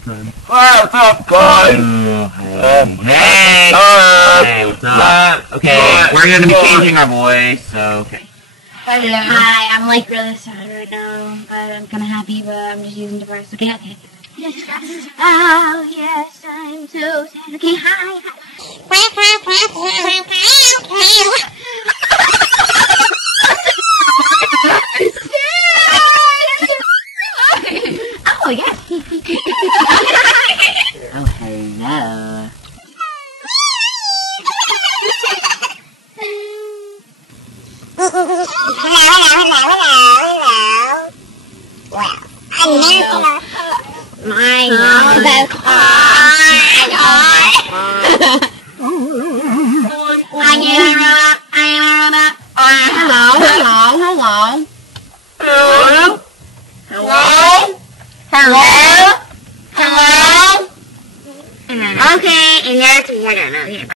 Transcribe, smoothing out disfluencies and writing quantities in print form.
What's up, guys? Hey! Hey, what's up? Okay, we're gonna be changing our voice, so okay. Hello. Hi, I'm like really sad right now, but I'm kind of happy, but I'm just using the voice. Okay, okay. Oh, yes, I'm so sad. Okay, hi. Oh, yeah. Oh, hello. Hello? Okay, and that's what I know here.